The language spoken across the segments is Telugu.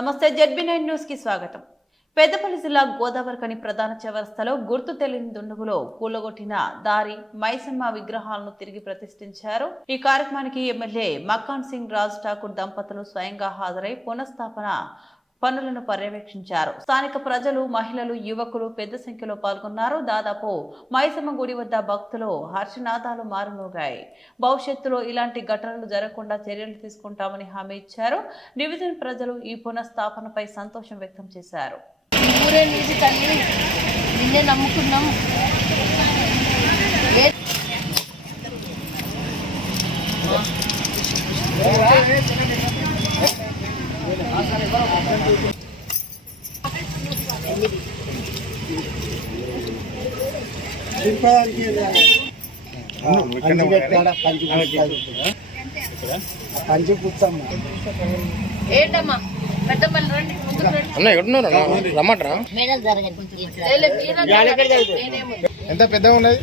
నమస్తే ZB9 న్యూస్ కి స్వాగతం. పెద్దపల్లి జిల్లా గోదావరికని ప్రధాన చౌరస్తాలో గుర్తు తెలియని దుండగులో కూలగొట్టిన దారి మైసమ్మ విగ్రహాలను తిరిగి ప్రతిష్ఠించారు. ఈ కార్యక్రమానికి ఎమ్మెల్యే మకాన్ సింగ్ రాజ్ ఠాకూర్ దంపతులు స్వయంగా హాజరై పునఃస్థాపన పనులను పర్యవేక్షించారు. స్థానిక ప్రజలు, మహిళలు, యువకులు పెద్ద సంఖ్యలో పాల్గొన్నారు. దాదాపు మైసమ్మ గుడి వద్ద భక్తులు హర్షనాదాలు మారుమోగాయి. భవిష్యత్తులో ఇలాంటి ఘటనలు జరగకుండా చర్యలు తీసుకుంటామని హామీ ఇచ్చారు. డివిజన్ ప్రజలు ఈ పునఃస్థాపనపై సంతోషం వ్యక్తం చేశారు. ఏంటమ్మా రమ్మంటారా ఎంత పెద్దగా ఉన్నది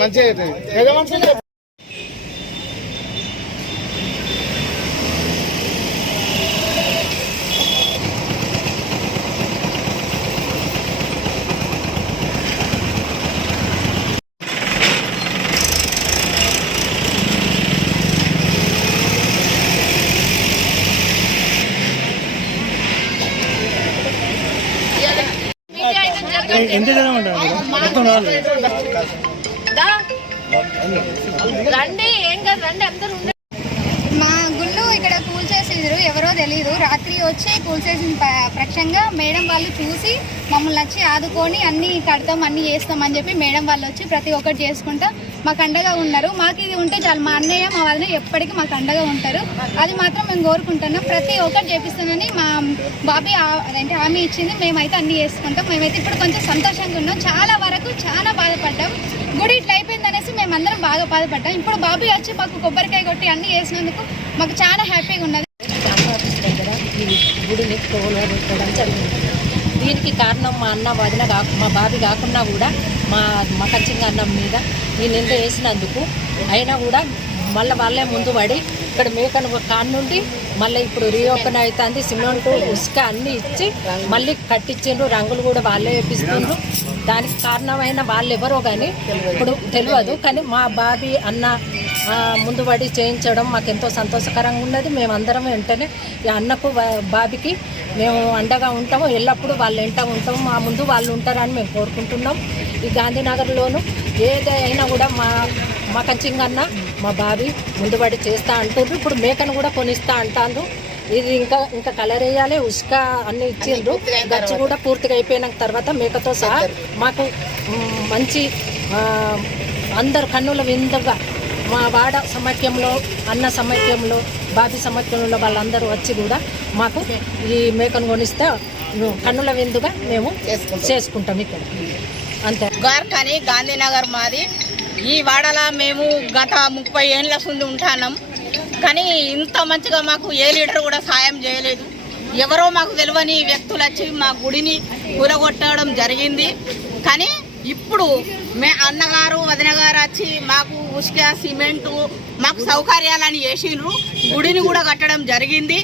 మంచిగా అవుతుంది. ఎంత రండి, ఏం కాదు రండి అందరూ. మా గుళ్ళు ఇక్కడ కూల్చేసేసారు, ఎవరో తెలీదు. రాత్రి వచ్చి కూల్చేసిన పక్షంగా మేడం వాళ్ళు చూసి మమ్మల్ని వచ్చి ఆదుకొని అన్నీ కడతాం, అన్నీ చేస్తాం అని చెప్పి మేడం వాళ్ళు వచ్చి ప్రతి ఒక్కటి చేసుకుంటా మాకు అండగా ఉన్నారు. మాకు ఇది ఉంటే చాలు, మా అన్నయ్య మా వదిన ఎప్పటికీ మాకు అండగా ఉంటారు. అది మాత్రం మేము కోరుకుంటున్నాం. ప్రతి ఒక్కటి చేపిస్తానని మా బాబీ అదేంటి హామీ ఇచ్చింది. మేమైతే అన్నీ చేసుకుంటాం. మేమైతే ఇప్పుడు కొంచెం సంతోషంగా ఉన్నాం. చాలా వరకు చాలా బాధపడ్డాం. గుడి ఇట్లా అయిపోయింది అనేసి మేమందరం బాగా బాధపడ్డాం. ఇప్పుడు బాబీ వచ్చి మాకు కొబ్బరికాయ కొట్టి అన్నీ చేసినందుకు మాకు చాలా హ్యాపీగా ఉన్నది. దగ్గర ఈ గుడిని తోలగొట్టడం జరిగింది. దీనికి కారణం మా అన్న వదిన మా బాబీ కాకుండా కూడా మా మకంచింగ్ అన్నం మీద ఈ నింద వేసినందుకు అయినా కూడా మళ్ళీ వాళ్ళే ముందు పడి ఇక్కడ మేకను కాన్ నుండి మళ్ళీ ఇప్పుడు రీఓపెన్ అవుతుంది. సిమెంటు, ఉసుక అన్నీ ఇచ్చి మళ్ళీ కట్టించిండ్రు. రంగులు కూడా వాళ్ళే వేపిస్తుండ్రు. దానికి కారణమైన వాళ్ళు ఎవరో కానీ ఇప్పుడు తెలియదు. కానీ మా బాబీ అన్న ముందు పడి చేయించడం మాకు ఎంతో సంతోషకరంగా ఉన్నది. మేమందరం వెంటనే ఈ అన్నకు బాబీకి మేము అండగా ఉంటాము. ఎల్లప్పుడూ వాళ్ళు వెంట ఉంటాము. మా ముందు వాళ్ళు ఉంటారని మేము కోరుకుంటున్నాం. ఈ గాంధీనగర్లోను ఏదైనా కూడా మా కంచింగ్ అన్న మా బాబీ ముందుబడి చేస్తా అంటుండ్రు. ఇప్పుడు మేకను కూడా కొనిస్తా అంటారు. ఇది ఇంకా కలర్ వేయాలి, ఉసుక అన్నీ ఇచ్చిండ్రు. గచ్చు కూడా పూర్తిగా అయిపోయిన తర్వాత మేకతో సహా మాకు మంచి అందరు కన్నుల విందుగా మా వాడ సమైక్యంలో, అన్న సమైక్యంలో, బాబీ సమైక్యంలో వాళ్ళందరూ వచ్చి కూడా మాకు ఈ మేకను కొనిస్తే కన్నుల విందుగా మేము చేసుకుంటాం. ఇక్కడ అంతే. గార్ఖాని గాంధీనగర్ మాది. ఈ వాడలా మేము గత 30 ఏళ్ళ ముందు ఉంటున్నాం. కానీ ఇంత మంచిగా మాకు ఏ లీడర్ కూడా సాయం చేయలేదు. ఎవరో మాకు తెలియని వ్యక్తులు వచ్చి మా గుడిని కూలగొట్టడం జరిగింది. కానీ ఇప్పుడు అన్నగారు వదిన గారు వచ్చి మాకు ఉసుక, సిమెంటు, మాకు సౌకర్యాలని చేసిండ్రు. గుడిని కూడా కట్టడం జరిగింది.